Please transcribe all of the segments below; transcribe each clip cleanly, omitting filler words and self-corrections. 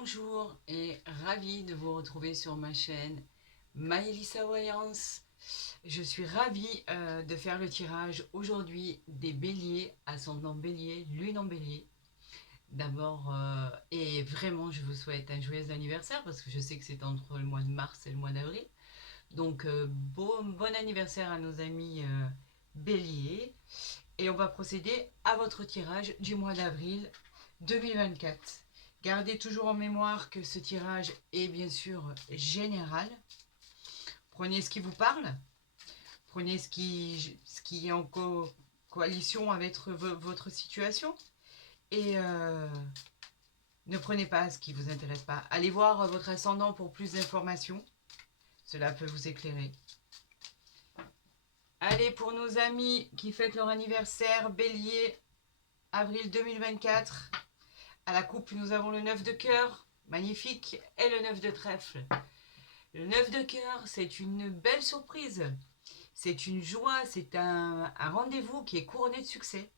Bonjour et ravi de vous retrouver sur ma chaîne Maëlissa Voyance. Je suis ravie de faire le tirage aujourd'hui des béliers, ascendant bélier, lune en bélier. D'abord, et vraiment je vous souhaite un joyeux anniversaire parce que je sais que c'est entre le mois de mars et le mois d'avril. Donc bon anniversaire à nos amis béliers. Et on va procéder à votre tirage du mois d'avril 2024. Gardez toujours en mémoire que ce tirage est bien sûr général. Prenez ce qui vous parle. Prenez ce qui est en coalition avec votre situation. Et ne prenez pas ce qui ne vous intéresse pas. Allez voir votre ascendant pour plus d'informations. Cela peut vous éclairer. Allez, pour nos amis qui fêtent leur anniversaire, bélier, avril 2024. À la coupe, nous avons le 9 de cœur, magnifique, et le 9 de trèfle. Le 9 de cœur, c'est une belle surprise. C'est une joie, c'est un rendez-vous qui est couronné de succès.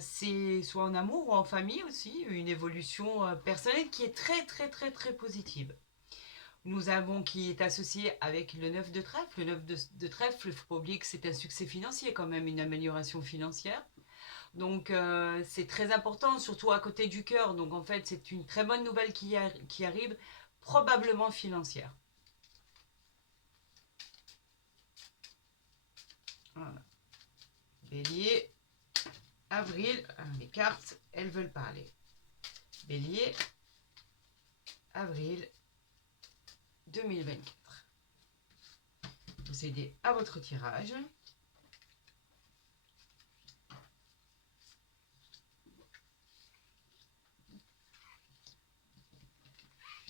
C'est soit en amour ou en famille aussi, une évolution personnelle qui est très positive. Nous avons qui est associé avec le 9 de trèfle. Le 9 de trèfle, il ne faut pas oublier que c'est un succès financier quand même, une amélioration financière. Donc c'est très important, surtout à côté du cœur. Donc en fait, c'est une très bonne nouvelle qui arrive, probablement financière. Voilà. Bélier, avril, les cartes, elles veulent parler. Bélier, avril 2024. Procédez à votre tirage.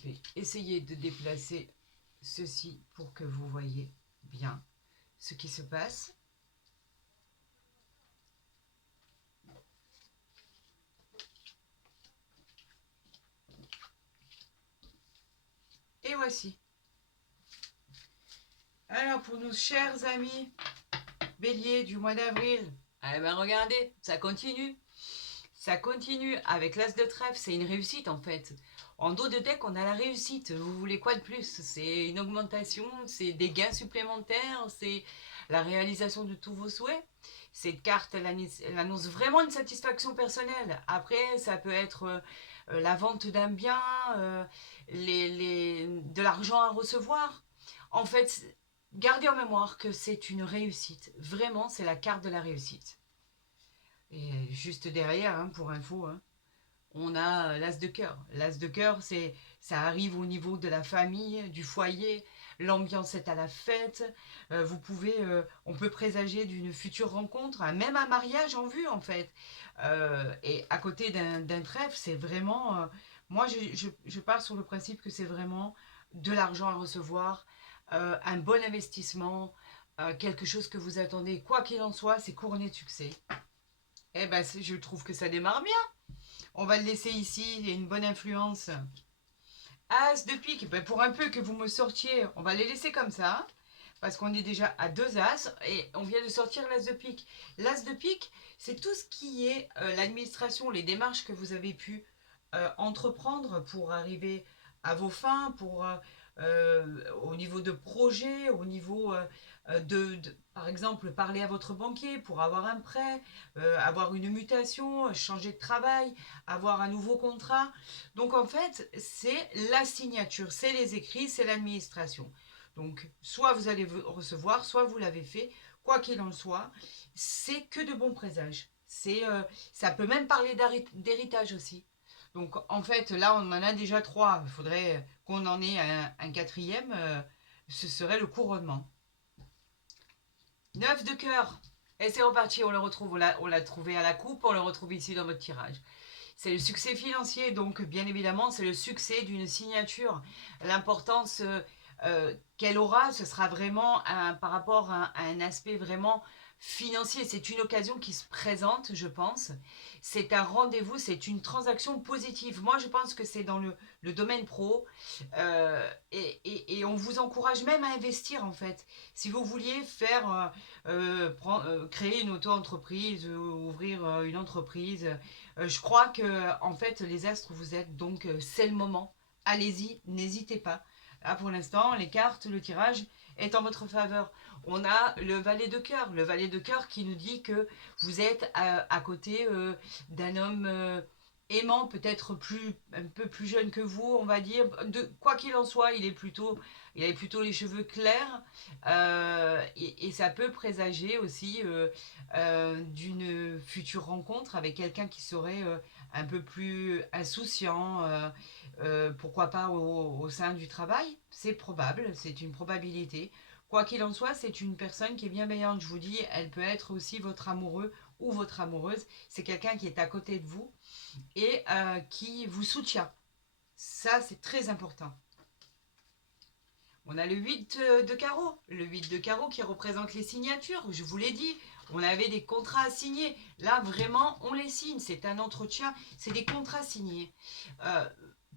Je vais essayer de déplacer ceci pour que vous voyez bien ce qui se passe. Et voici. Alors pour nos chers amis bélier du mois d'avril, eh ben regardez, ça continue. Ça continue avec l'as de trèfle, c'est une réussite en fait. En dos de deck, on a la réussite. Vous voulez quoi de plus? C'est une augmentation, c'est des gains supplémentaires, c'est la réalisation de tous vos souhaits. Cette carte, elle annonce vraiment une satisfaction personnelle. Après, ça peut être la vente d'un bien, de l'argent à recevoir. En fait, gardez en mémoire que c'est une réussite. Vraiment, c'est la carte de la réussite. Et juste derrière, hein, pour info, hein, on a l'as de cœur. L'as de cœur, ça arrive au niveau de la famille, du foyer. L'ambiance est à la fête. On peut présager d'une future rencontre, hein, même un mariage en vue en fait. Et à côté d'un trèfle, c'est vraiment. Moi, je pars sur le principe que c'est vraiment de l'argent à recevoir, un bon investissement, quelque chose que vous attendez. Quoi qu'il en soit, c'est couronné de succès. Eh ben, je trouve que ça démarre bien. On va le laisser ici, il y a une bonne influence. As de pique, ben pour un peu que vous me sortiez, on va les laisser comme ça. Parce qu'on est déjà à 2 as et on vient de sortir l'as de pique. L'as de pique, c'est tout ce qui est l'administration, les démarches que vous avez pu entreprendre pour arriver à vos fins, au niveau de projet, au niveau par exemple, parler à votre banquier pour avoir un prêt, avoir une mutation, changer de travail, avoir un nouveau contrat. Donc en fait, c'est la signature, c'est les écrits, c'est l'administration. Donc soit vous allez recevoir, soit vous l'avez fait. Quoi qu'il en soit, c'est que de bons présages. Ça peut même parler d'héritage aussi. Donc en fait, là, on en a déjà 3. Il faudrait qu'on en ait un quatrième. Ce serait le couronnement. 9 de cœur. Et c'est reparti, on le retrouve. On l'a trouvé à la coupe, on le retrouve ici dans votre tirage. C'est le succès financier, donc bien évidemment, c'est le succès d'une signature. L'importance qu'elle aura, ce sera vraiment par rapport à un aspect vraiment financier. C'est une occasion qui se présente, je pense. C'est un rendez-vous, c'est une transaction positive. Moi, je pense que c'est dans le domaine pro. Et on vous encourage même à investir, en fait. Si vous vouliez créer une auto-entreprise, ouvrir une entreprise, Je crois que, en fait, les astres vous aident, donc c'est le moment. Allez-y, n'hésitez pas. Là, pour l'instant, les cartes, le tirage est en votre faveur. On a le valet de cœur. Le valet de cœur qui nous dit que vous êtes à côté d'un homme aimant, peut-être un peu plus jeune que vous, on va dire. Quoi qu'il en soit, il avait plutôt les cheveux clairs. Et ça peut présager aussi d'une future rencontre avec quelqu'un qui serait un peu plus insouciant, pourquoi pas au sein du travail. C'est probable, c'est une probabilité. Quoi qu'il en soit, c'est une personne qui est bienveillante. Je vous dis, elle peut être aussi votre amoureux ou votre amoureuse. C'est quelqu'un qui est à côté de vous et qui vous soutient. Ça, c'est très important. On a le 8 de carreau. Le 8 de carreau qui représente les signatures. Je vous l'ai dit, on avait des contrats à signer. Là, vraiment, on les signe. C'est un entretien, c'est des contrats signés.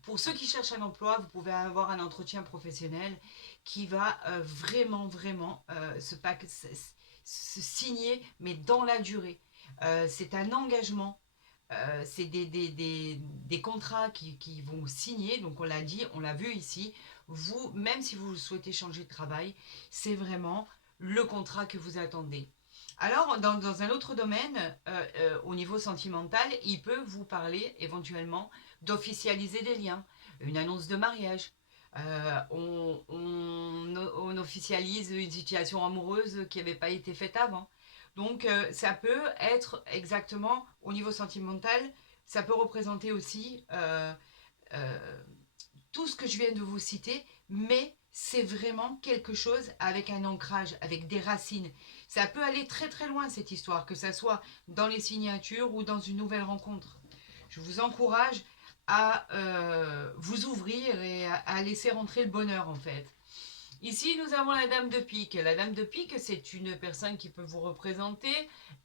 Pour ceux qui cherchent un emploi, vous pouvez avoir un entretien professionnel qui va vraiment se signer, mais dans la durée. C'est un engagement. C'est des contrats qui vont signer, donc on l'a dit, on l'a vu ici. Vous, même si vous souhaitez changer de travail, c'est vraiment le contrat que vous attendez. Alors, dans un autre domaine, au niveau sentimental, il peut vous parler éventuellement d'officialiser des liens, une annonce de mariage. On officialise une situation amoureuse qui n'avait pas été faite avant. Donc, ça peut être exactement au niveau sentimental, ça peut représenter aussi euh, tout ce que je viens de vous citer, mais c'est vraiment quelque chose avec un ancrage, avec des racines. Ça peut aller très loin cette histoire, que ça soit dans les signatures ou dans une nouvelle rencontre. Je vous encourage à vous ouvrir et à laisser rentrer le bonheur en fait. Ici, nous avons la dame de pique. La dame de pique, c'est une personne qui peut vous représenter.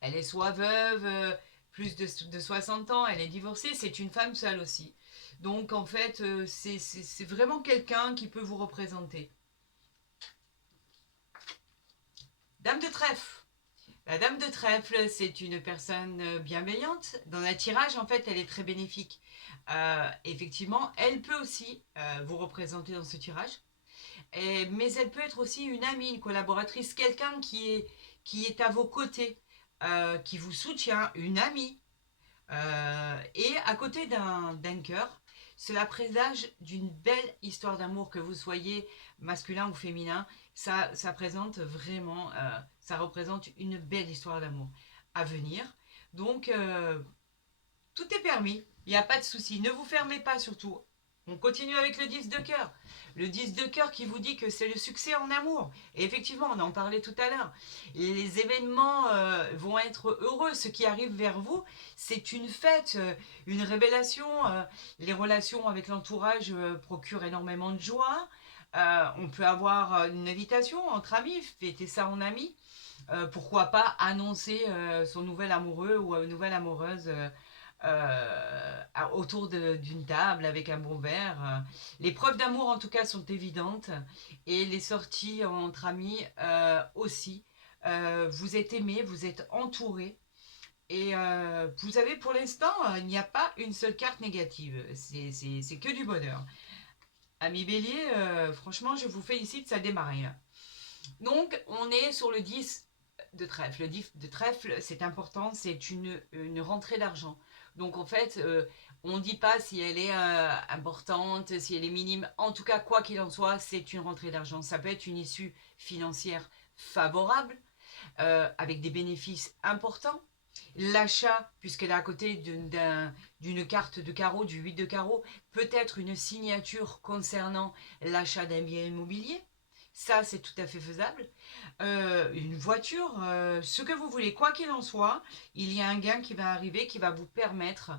Elle est soit veuve, plus de 60 ans, elle est divorcée, c'est une femme seule aussi. Donc en fait, c'est vraiment quelqu'un qui peut vous représenter. Dame de trèfle. La dame de trèfle, c'est une personne bienveillante. Dans un tirage, en fait, elle est très bénéfique. Effectivement, elle peut aussi vous représenter dans ce tirage. Mais elle peut être aussi une amie, une collaboratrice, quelqu'un qui est à vos côtés, qui vous soutient, une amie. Et à côté d'un cœur, cela présage d'une belle histoire d'amour, que vous soyez masculin ou féminin. Ça présente vraiment, ça représente une belle histoire d'amour à venir. Donc, tout est permis, il n'y a pas de souci. Ne vous fermez pas surtout. On continue avec le 10 de cœur. Le 10 de cœur qui vous dit que c'est le succès en amour. Et effectivement, on en parlait tout à l'heure. Les événements vont être heureux. Ce qui arrive vers vous, c'est une fête, une révélation. Les relations avec l'entourage procurent énormément de joie. On peut avoir une invitation entre amis, fêter ça en amis. Pourquoi pas annoncer son nouvel amoureux ou une nouvelle amoureuse autour d'une table avec un bon verre. Les preuves d'amour en tout cas sont évidentes et les sorties entre amis aussi. Vous êtes aimé, vous êtes entouré et vous avez pour l'instant, il n'y a pas une seule carte négative. C'est que du bonheur. Ami Bélier, franchement, je vous félicite, ça démarre. Donc, on est sur le 10 de trèfle. Le 10 de trèfle, c'est important, c'est une rentrée d'argent. Donc, en fait, on ne dit pas si elle est importante, si elle est minime. En tout cas, quoi qu'il en soit, c'est une rentrée d'argent. Ça peut être une issue financière favorable, avec des bénéfices importants. L'achat, puisqu'elle est à côté d'une carte de carreau, du 8 de carreau, peut être une signature concernant l'achat d'un bien immobilier. Ça, c'est tout à fait faisable. Une voiture, ce que vous voulez, quoi qu'il en soit, il y a un gain qui va arriver qui va vous permettre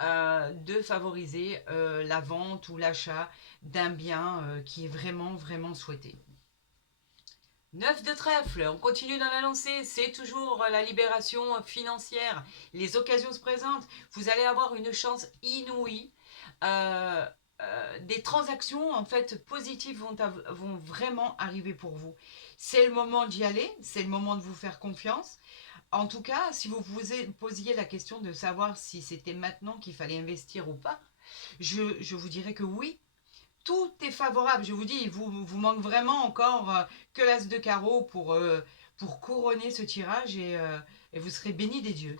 de favoriser la vente ou l'achat d'un bien qui est vraiment souhaité. 9 de trèfle, on continue dans la lancée, c'est toujours la libération financière, les occasions se présentent, vous allez avoir une chance inouïe, des transactions en fait positives vont vraiment arriver pour vous. C'est le moment d'y aller, c'est le moment de vous faire confiance. En tout cas, si vous vous posiez la question de savoir si c'était maintenant qu'il fallait investir ou pas, je vous dirais que oui, tout est favorable. Je vous dis, il vous manque vraiment encore que l'as de carreau pour couronner ce tirage et vous serez béni des dieux.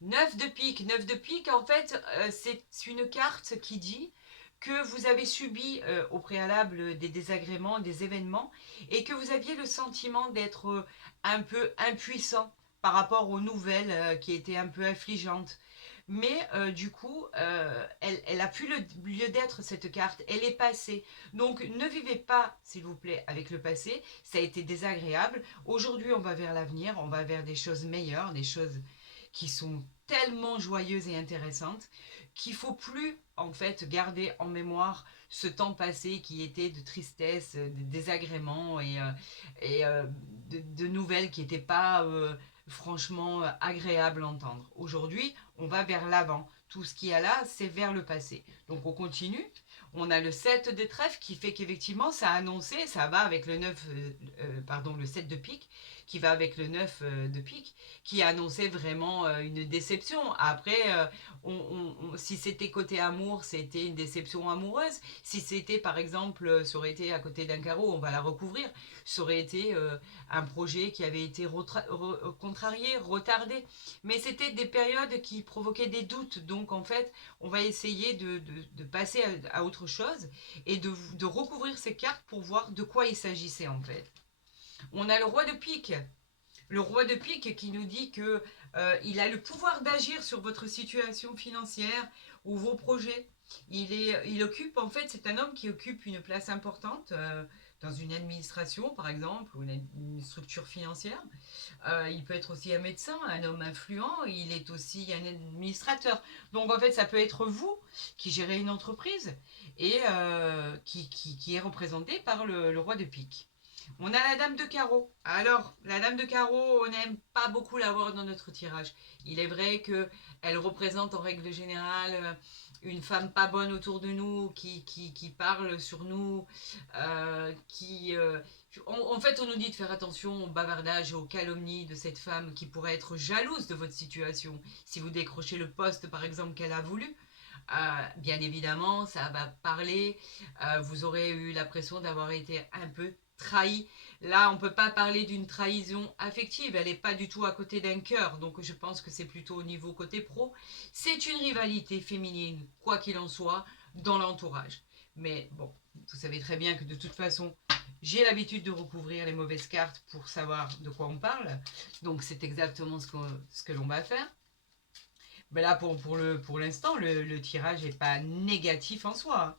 9 de pique. 9 de pique, en fait, c'est une carte qui dit que vous avez subi au préalable des désagréments, des événements, et que vous aviez le sentiment d'être un peu impuissant par rapport aux nouvelles qui étaient un peu affligeantes. Mais du coup, elle a plus le lieu d'être, cette carte. Elle est passée. Donc, ne vivez pas, s'il vous plaît, avec le passé. Ça a été désagréable. Aujourd'hui, on va vers l'avenir. On va vers des choses meilleures, des choses qui sont tellement joyeuses et intéressantes qu'il faut plus en fait garder en mémoire ce temps passé qui était de tristesse, de désagréments et de nouvelles qui n'étaient pas franchement agréables à entendre. Aujourd'hui, on va vers l'avant. Tout ce qu'il y a là, c'est vers le passé. Donc on continue. On a le 7 de trèfle qui fait qu'effectivement, ça a annoncé, ça va avec le 9, pardon, le 7 de pique, qui va avec le 9 de pique, qui annonçait vraiment une déception. Après, si c'était côté amour, c'était une déception amoureuse. Si c'était, par exemple, ça aurait été à côté d'un carreau, on va la recouvrir, ça aurait été un projet qui avait été contrarié, retardé. Mais c'était des périodes qui provoquaient des doutes. Donc, en fait, on va essayer de passer à autre chose et de recouvrir ces cartes pour voir de quoi il s'agissait, en fait. On a le roi de pique. Le roi de pique qui nous dit que il a le pouvoir d'agir sur votre situation financière ou vos projets. Il occupe, en fait, c'est un homme qui occupe une place importante dans une administration, par exemple, ou une structure financière. Il peut être aussi un médecin, un homme influent, il est aussi un administrateur. Donc, en fait, ça peut être vous qui gérez une entreprise et qui est représenté par le roi de pique. On a la dame de carreau. Alors, la dame de carreau, on n'aime pas beaucoup la voir dans notre tirage. Il est vrai qu'elle représente en règle générale une femme pas bonne autour de nous, qui parle sur nous, en fait, on nous dit de faire attention au bavardage et aux calomnies de cette femme qui pourrait être jalouse de votre situation. Si vous décrochez le poste, par exemple, qu'elle a voulu, bien évidemment, ça va parler. Vous aurez eu l'impression d'avoir été un peu trahi. Là, on ne peut pas parler d'une trahison affective. Elle n'est pas du tout à côté d'un cœur. Donc, je pense que c'est plutôt au niveau côté pro. C'est une rivalité féminine, quoi qu'il en soit, dans l'entourage. Mais bon, vous savez très bien que de toute façon, j'ai l'habitude de recouvrir les mauvaises cartes pour savoir de quoi on parle. Donc, c'est exactement ce que l'on va faire. Mais là, pour l'instant, le tirage n'est pas négatif en soi.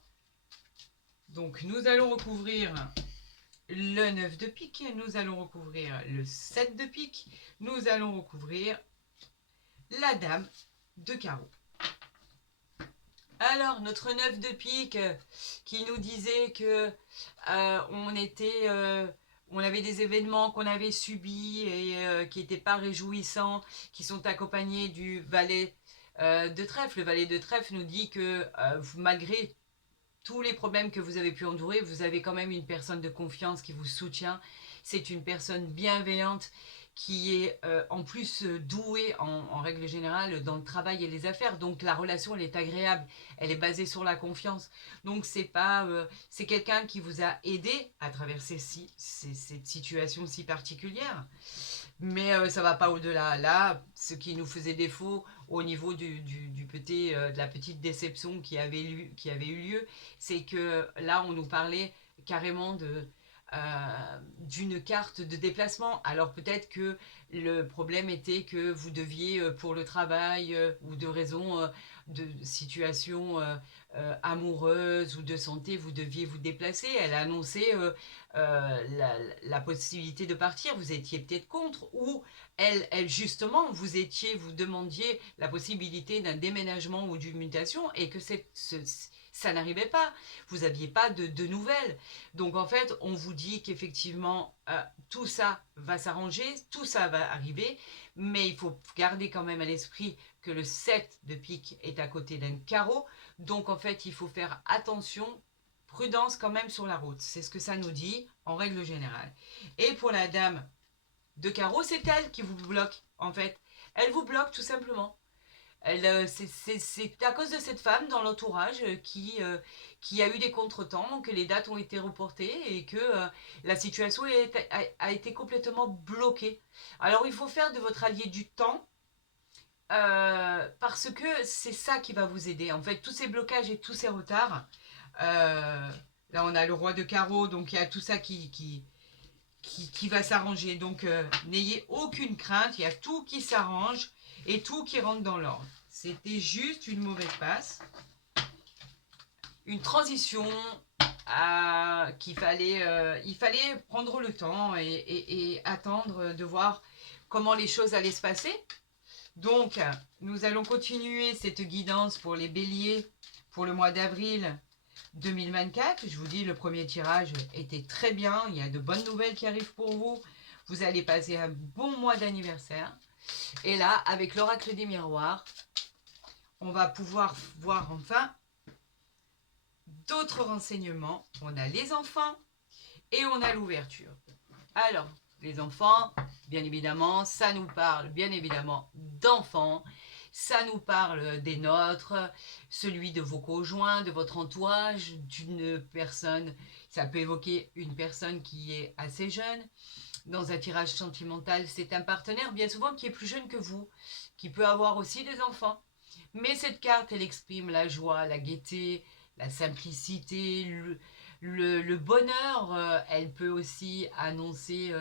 Donc, nous allons recouvrir le 9 de pique, nous allons recouvrir le 7 de pique, nous allons recouvrir la dame de carreau. Alors, notre 9 de pique qui nous disait que on avait des événements qu'on avait subis et qui n'étaient pas réjouissants, qui sont accompagnés du valet de trèfle. Le valet de trèfle nous dit que malgré tous les problèmes que vous avez pu endurer, vous avez quand même une personne de confiance qui vous soutient. C'est une personne bienveillante qui est en plus douée en règle générale dans le travail et les affaires. Donc la relation, elle est agréable, elle est basée sur la confiance. Donc c'est quelqu'un qui vous a aidé à traverser cette situation si particulière. Mais ça va pas au-delà. Là, ce qui nous faisait défaut au niveau de la petite déception qui avait eu lieu, c'est que là, on nous parlait carrément d'une carte de déplacement. Alors peut-être que le problème était que vous deviez, pour le travail ou de raisons de situation amoureuse ou de santé, vous deviez vous déplacer. Elle a annoncé la possibilité de partir. Vous étiez peut-être contre ou elle justement, vous demandiez la possibilité d'un déménagement ou d'une mutation et que ça n'arrivait pas. Vous n'aviez pas de nouvelles. Donc en fait, on vous dit qu'effectivement, tout ça va s'arranger, tout ça va arriver, mais il faut garder quand même à l'esprit que le 7 de pique est à côté d'un carreau. Donc en fait, il faut faire attention, prudence quand même sur la route. C'est ce que ça nous dit en règle générale. Et pour la dame de carreau, c'est elle qui vous bloque, en fait. Elle vous bloque tout simplement. C'est à cause de cette femme dans l'entourage qui a eu des contretemps, que les dates ont été reportées et que la situation a été complètement bloquée. Alors il faut faire de votre allié du temps parce que c'est ça qui va vous aider. En fait, tous ces blocages et tous ces retards, là on a le roi de carreau, donc il y a tout ça qui va s'arranger. Donc n'ayez aucune crainte, il y a tout qui s'arrange et tout qui rentre dans l'ordre. C'était juste une mauvaise passe, une transition il fallait prendre le temps et attendre de voir comment les choses allaient se passer. Donc, nous allons continuer cette guidance pour les béliers pour le mois d'avril 2024. Je vous dis, le premier tirage était très bien. Il y a de bonnes nouvelles qui arrivent pour vous. Vous allez passer un bon mois d'anniversaire. Et là, avec l'oracle des miroirs, on va pouvoir voir enfin d'autres renseignements. On a les enfants et on a l'ouverture. Alors, les enfants, bien évidemment, ça nous parle bien évidemment d'enfants. Ça nous parle des nôtres, celui de vos conjoints, de votre entourage, d'une personne. Ça peut évoquer une personne qui est assez jeune. Dans un tirage sentimental, c'est un partenaire bien souvent qui est plus jeune que vous, qui peut avoir aussi des enfants. Mais cette carte, elle exprime la joie, la gaieté, la simplicité, le bonheur. Elle peut aussi annoncer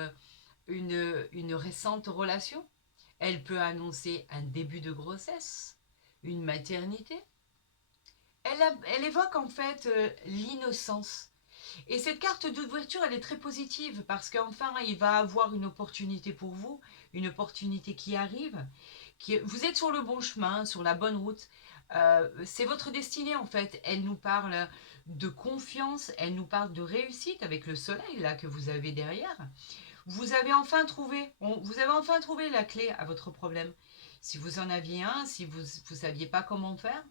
une récente relation. Elle peut annoncer un début de grossesse, une maternité. Elle évoque en fait l'innocence. Et cette carte d'ouverture, elle est très positive parce qu'enfin, il va avoir une opportunité pour vous, une opportunité qui arrive. Vous êtes sur le bon chemin, sur la bonne route. C'est votre destinée en fait. Elle nous parle de confiance, elle nous parle de réussite avec le soleil là que vous avez derrière. Vous avez enfin trouvé la clé à votre problème. Si vous en aviez un, si vous ne saviez pas comment faire,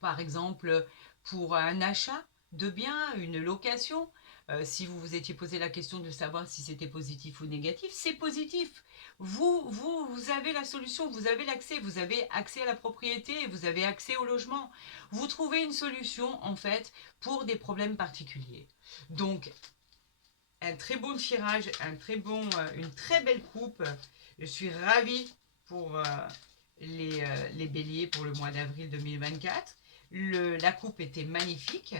par exemple pour un achat de biens, une location, si vous vous étiez posé la question de savoir si c'était positif ou négatif, c'est positif. Vous avez la solution, vous avez l'accès, vous avez accès à la propriété, vous avez accès au logement. Vous trouvez une solution en fait pour des problèmes particuliers. Donc, un très bon tirage, une très belle coupe. Je suis ravie pour les béliers pour le mois d'avril 2024. La coupe était magnifique.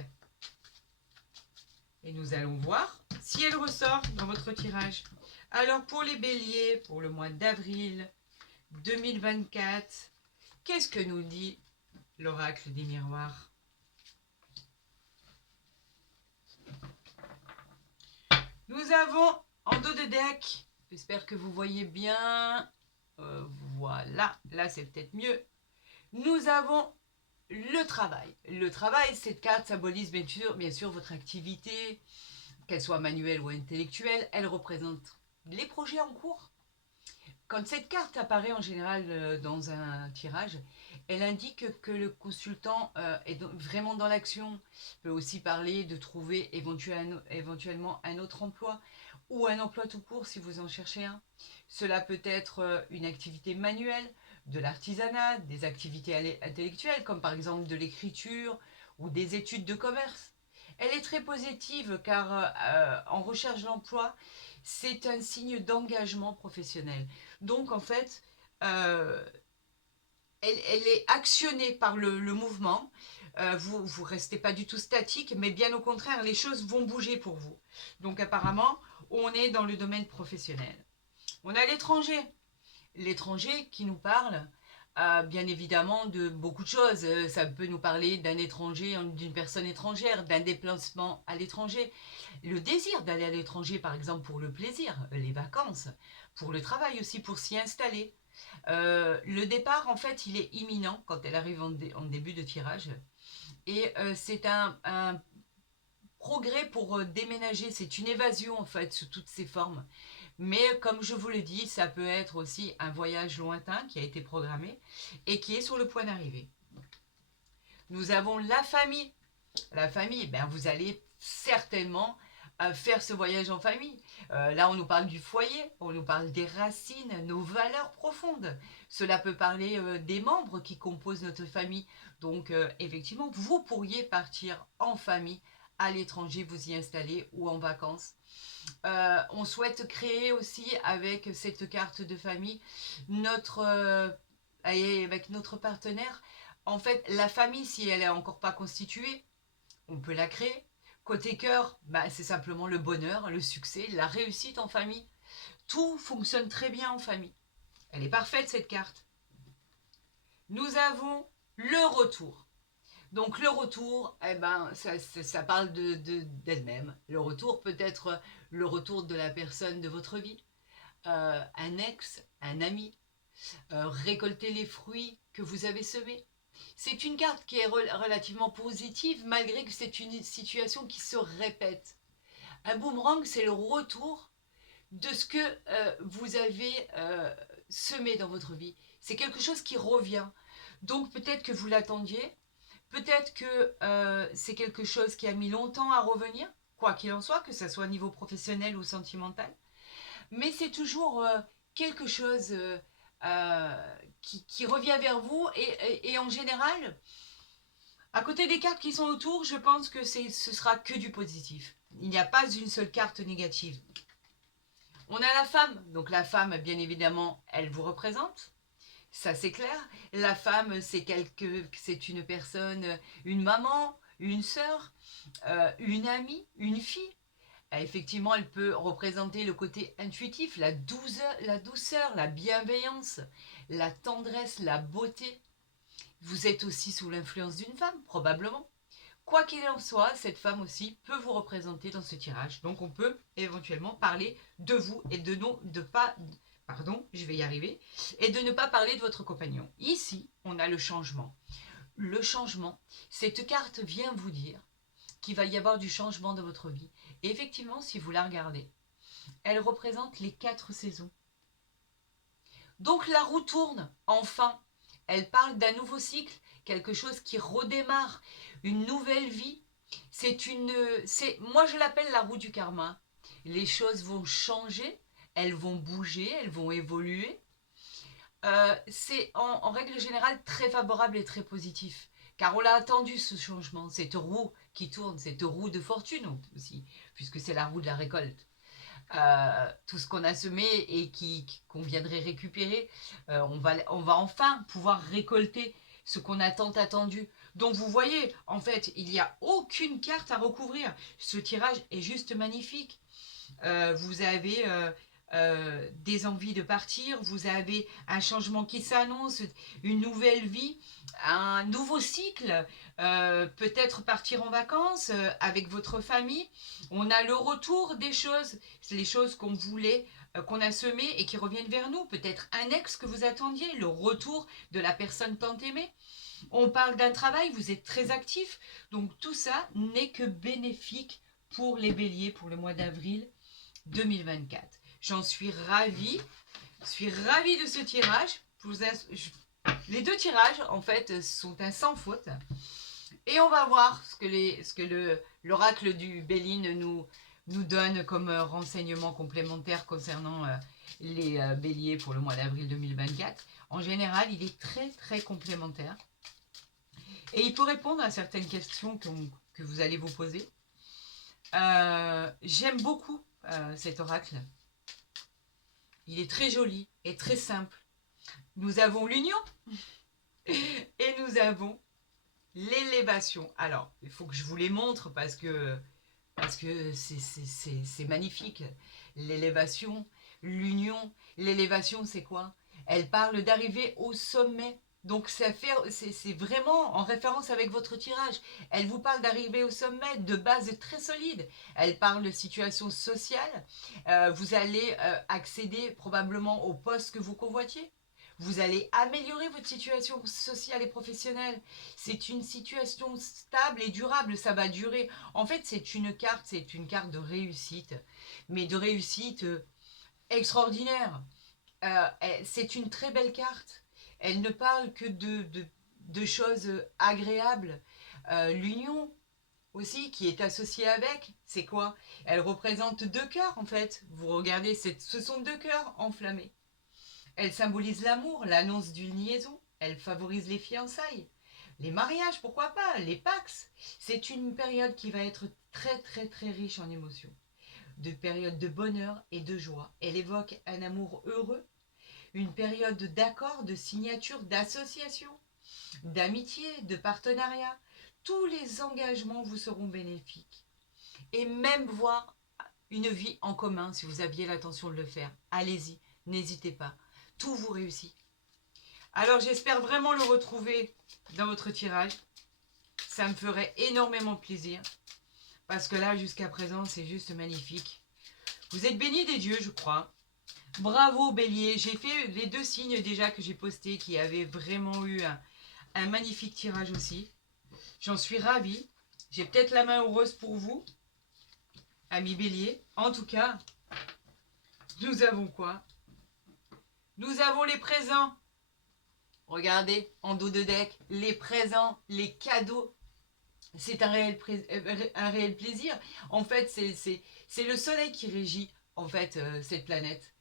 Et nous allons voir si elle ressort dans votre tirage. Alors pour les béliers, pour le mois d'avril 2024, qu'est-ce que nous dit l'oracle des miroirs? Nous avons en dos de deck, j'espère que vous voyez bien, voilà, là c'est peut-être mieux. Nous avons le travail. Le travail, cette carte symbolise bien sûr votre activité, qu'elle soit manuelle ou intellectuelle. Elle représente les projets en cours. Quand cette carte apparaît en général dans un tirage, elle indique que le consultant est vraiment dans l'action. Peut aussi parler de trouver éventuellement un autre emploi ou un emploi tout court si vous en cherchez un. Cela peut être une activité manuelle, de l'artisanat, des activités intellectuelles comme par exemple de l'écriture ou des études de commerce. Elle est très positive car en recherche d'emploi, c'est un signe d'engagement professionnel. Donc en fait, elle est actionnée par le mouvement. Vous ne restez pas du tout statique, mais bien au contraire, les choses vont bouger pour vous. Donc apparemment, on est dans le domaine professionnel. On a l'étranger. L'étranger qui nous parle, bien évidemment, de beaucoup de choses. Ça peut nous parler d'un étranger, d'une personne étrangère, d'un déplacement à l'étranger. Le désir d'aller à l'étranger, par exemple, pour le plaisir, les vacances, pour le travail aussi, pour s'y installer. Le départ, en fait, il est imminent quand elle arrive en début de tirage. Et c'est un progrès pour déménager. C'est une évasion, en fait, sous toutes ses formes. Mais comme je vous le dis, ça peut être aussi un voyage lointain qui a été programmé et qui est sur le point d'arriver. Nous avons la famille. La famille, ben vous allez certainement faire ce voyage en famille. Là, on nous parle du foyer, on nous parle des racines, nos valeurs profondes. Cela peut parler des membres qui composent notre famille. Donc, effectivement, vous pourriez partir en famille à l'étranger, vous y installer ou en vacances. On souhaite créer aussi avec cette carte de famille avec notre partenaire. En fait, la famille, si elle n'est encore pas constituée, on peut la créer. Côté cœur, bah, c'est simplement le bonheur, le succès, la réussite en famille. Tout fonctionne très bien en famille. Elle est parfaite cette carte. Nous avons le retour. Donc le retour, eh ben, ça parle d'elle-même. Le retour peut être le retour de la personne de votre vie, un ex, un ami, récolter les fruits que vous avez semés. C'est une carte qui est relativement positive malgré que c'est une situation qui se répète. Un boomerang, c'est le retour de ce que vous avez semé dans votre vie. C'est quelque chose qui revient. Donc peut-être que vous l'attendiez, peut-être que c'est quelque chose qui a mis longtemps à revenir, quoi qu'il en soit, que ce soit au niveau professionnel ou sentimental. Mais c'est toujours quelque chose qui revient vers vous et en général, à côté des cartes qui sont autour, je pense que ce sera que du positif. Il n'y a pas une seule carte négative. On a la femme. Donc la femme, bien évidemment, elle vous représente. Ça, c'est clair. La femme, c'est une personne, une maman, une sœur, une amie, une fille. Effectivement, elle peut représenter le côté intuitif, la douceur, la bienveillance, la tendresse, la beauté. Vous êtes aussi sous l'influence d'une femme, probablement. Quoi qu'il en soit, cette femme aussi peut vous représenter dans ce tirage. Donc on peut éventuellement parler de vous et de ne pas parler de votre compagnon. Ici, on a le changement. Le changement, cette carte vient vous dire qu'il va y avoir du changement dans votre vie. Et effectivement, si vous la regardez, elle représente les 4 saisons. Donc la roue tourne, enfin. Elle parle d'un nouveau cycle, quelque chose qui redémarre, une nouvelle vie. Moi je l'appelle la roue du karma. Les choses vont changer, elles vont bouger, elles vont évoluer. C'est en règle générale très favorable et très positif. Car on l'a attendu ce changement, cette roue qui tourne, cette roue de fortune aussi, puisque c'est la roue de la récolte. Tout ce qu'on a semé et qu'on viendrait récupérer, on va enfin pouvoir récolter ce qu'on a tant attendu. Donc vous voyez, en fait, il n'y a aucune carte à recouvrir. Ce tirage est juste magnifique. Vous avez des envies de partir, vous avez un changement qui s'annonce, une nouvelle vie, un nouveau cycle, peut-être partir en vacances avec votre famille. On a le retour des choses, c'est les choses qu'on voulait, qu'on a semées et qui reviennent vers nous. Peut-être un ex que vous attendiez, le retour de la personne tant aimée. On parle d'un travail, vous êtes très actif, donc tout ça n'est que bénéfique pour les béliers pour le mois d'avril 2024. J'en suis ravie. Je suis ravie de ce tirage. Les 2 tirages, en fait, sont un sans faute. Et on va voir ce que l'oracle du Béline nous donne comme renseignement complémentaire concernant les béliers pour le mois d'avril 2024. En général, il est très, très complémentaire. Et il peut répondre à certaines questions que vous allez vous poser. J'aime beaucoup cet oracle. Il est très joli et très simple. Nous avons l'union et nous avons l'élévation. Alors, il faut que je vous les montre parce que c'est magnifique. L'élévation, l'union. L'élévation, c'est quoi? Elle parle d'arriver au sommet. Donc c'est vraiment en référence avec votre tirage. Elle vous parle d'arriver au sommet de base très solide. Elle parle de situation sociale. Vous allez accéder probablement au poste que vous convoitiez. Vous allez améliorer votre situation sociale et professionnelle. C'est une situation stable et durable, ça va durer. En fait, c'est une carte de réussite, mais de réussite extraordinaire. C'est une très belle carte. Elle ne parle que de choses agréables. L'union, aussi qui est associée avec. C'est quoi? Elle représente 2 cœurs en fait. Vous regardez, ce sont 2 cœurs enflammés. Elle symbolise l'amour, l'annonce d'une liaison. Elle favorise les fiançailles, les mariages, pourquoi pas, les Pax. C'est une période qui va être très très très riche en émotions. De périodes de bonheur et de joie. Elle évoque un amour heureux, une période d'accord, de signature, d'association, d'amitié, de partenariat. Tous les engagements vous seront bénéfiques. Et même voir une vie en commun si vous aviez l'intention de le faire. Allez-y, n'hésitez pas. Tout vous réussit. Alors j'espère vraiment le retrouver dans votre tirage. Ça me ferait énormément plaisir. Parce que là, jusqu'à présent, c'est juste magnifique. Vous êtes bénis des dieux, je crois. Bravo Bélier. J'ai fait les 2 signes déjà que j'ai postés qui avaient vraiment eu un magnifique tirage aussi. J'en suis ravie. J'ai peut-être la main heureuse pour vous, amis Bélier. En tout cas, nous avons quoi? Nous avons les présents. Regardez, en dos de deck, les présents, les cadeaux. C'est un réel plaisir. En fait, c'est le soleil qui régit en fait cette planète.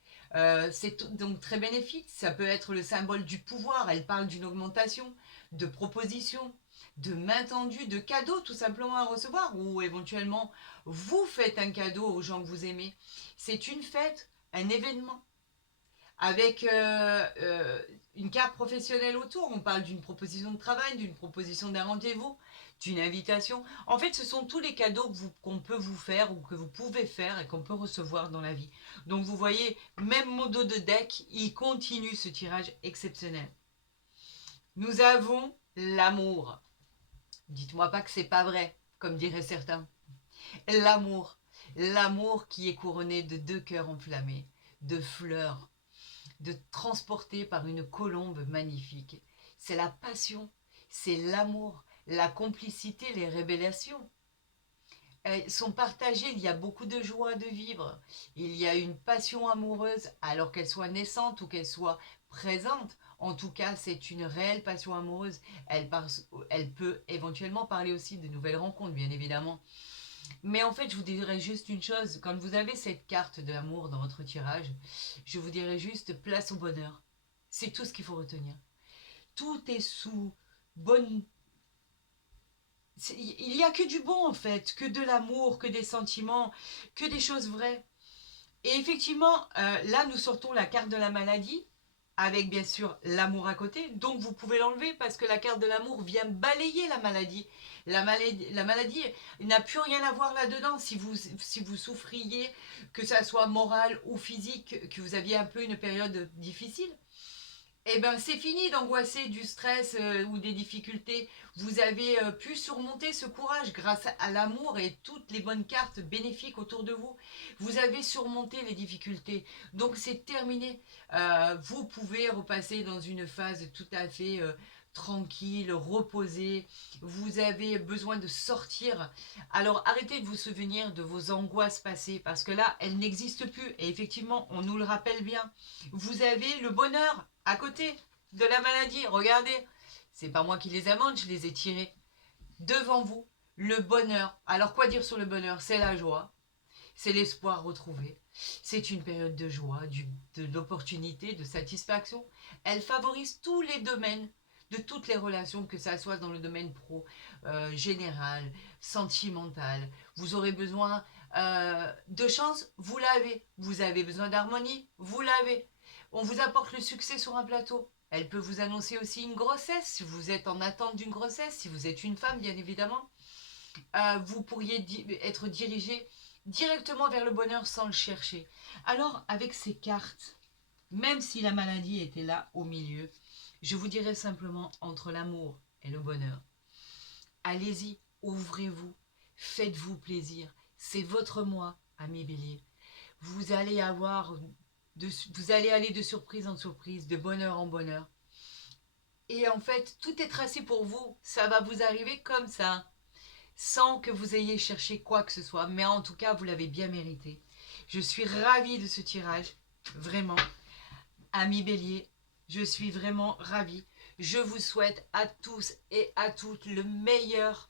C'est donc très bénéfique. Ça peut être le symbole du pouvoir. Elle parle d'une augmentation, de propositions, de main tendue, de cadeaux tout simplement à recevoir. Ou éventuellement, vous faites un cadeau aux gens que vous aimez. C'est une fête, un événement. Avec une carte professionnelle autour, on parle d'une proposition de travail, d'une proposition d'un rendez-vous, d'une invitation. En fait, ce sont tous les cadeaux qu'on peut vous faire ou que vous pouvez faire et qu'on peut recevoir dans la vie. Donc vous voyez, même mon dos de deck, il continue ce tirage exceptionnel. Nous avons l'amour. Dites-moi pas que c'est pas vrai, comme diraient certains. L'amour. L'amour qui est couronné de 2 cœurs enflammés, de fleurs, de transporter par une colombe magnifique. C'est la passion, c'est l'amour, la complicité, les révélations. Elles sont partagées, il y a beaucoup de joie de vivre. Il y a une passion amoureuse, alors qu'elle soit naissante ou qu'elle soit présente. En tout cas, c'est une réelle passion amoureuse. Elle peut éventuellement parler aussi de nouvelles rencontres, bien évidemment. Mais en fait, je vous dirais juste une chose. Quand vous avez cette carte de l'amour dans votre tirage, je vous dirais juste place au bonheur. C'est tout ce qu'il faut retenir. Tout est sous bonne... Il n'y a que du bon en fait, que de l'amour, que des sentiments, que des choses vraies. Et effectivement, là, nous sortons la carte de la maladie, avec bien sûr l'amour à côté. Donc, vous pouvez l'enlever parce que la carte de l'amour vient balayer la maladie. La maladie n'a plus rien à voir là-dedans. Si vous souffriez, que ça soit moral ou physique, que vous aviez un peu une période difficile, eh ben c'est fini d'angoisser du stress ou des difficultés. Vous avez pu surmonter ce courage grâce à l'amour et toutes les bonnes cartes bénéfiques autour de vous. Vous avez surmonté les difficultés. Donc c'est terminé. Vous pouvez repasser dans une phase tout à fait tranquille, reposée. Vous avez besoin de sortir. Alors arrêtez de vous souvenir de vos angoisses passées parce que là, elles n'existent plus. Et effectivement, on nous le rappelle bien. Vous avez le bonheur à côté de la maladie. Regardez, c'est pas moi qui les invente, je les ai tirés devant vous. Le bonheur. Alors quoi dire sur le bonheur? C'est la joie, c'est l'espoir retrouvé. C'est une période de joie, de l'opportunité, de satisfaction. Elle favorise tous les domaines de toutes les relations, que ça soit dans le domaine pro, général, sentimental. Vous aurez besoin de chance, vous l'avez. Vous avez besoin d'harmonie, vous l'avez. On vous apporte le succès sur un plateau. Elle peut vous annoncer aussi une grossesse, si vous êtes en attente d'une grossesse, si vous êtes une femme, bien évidemment. Vous pourriez être dirigé directement vers le bonheur sans le chercher. Alors, avec ces cartes, même si la maladie était là au milieu, je vous dirais simplement entre l'amour et le bonheur. Allez-y, ouvrez-vous, faites-vous plaisir. C'est votre mois, ami Bélier. Vous allez vous allez aller de surprise en surprise, de bonheur en bonheur. Et en fait, tout est tracé pour vous. Ça va vous arriver comme ça, sans que vous ayez cherché quoi que ce soit. Mais en tout cas, vous l'avez bien mérité. Je suis ravie de ce tirage, vraiment. Ami Bélier, je suis vraiment ravie. Je vous souhaite à tous et à toutes le meilleur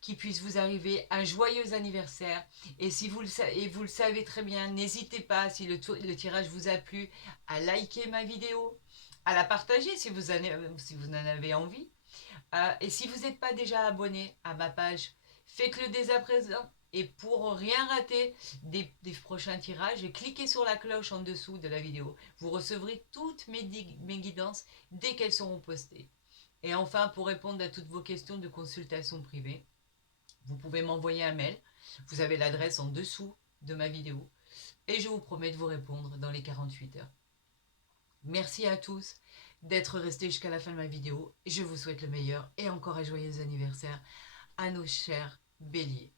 qu'il puisse vous arriver un joyeux anniversaire. Et si vous le savez très bien, n'hésitez pas, si le tirage vous a plu, à liker ma vidéo, à la partager si vous en avez envie. Et si vous n'êtes pas déjà abonné à ma page, faites-le dès à présent. Et pour rien rater des prochains tirages, cliquez sur la cloche en dessous de la vidéo. Vous recevrez toutes mes guidances dès qu'elles seront postées. Et enfin, pour répondre à toutes vos questions de consultation privée, vous pouvez m'envoyer un mail. Vous avez l'adresse en dessous de ma vidéo. Et je vous promets de vous répondre dans les 48 heures. Merci à tous d'être restés jusqu'à la fin de ma vidéo. Je vous souhaite le meilleur et encore un joyeux anniversaire à nos chers béliers.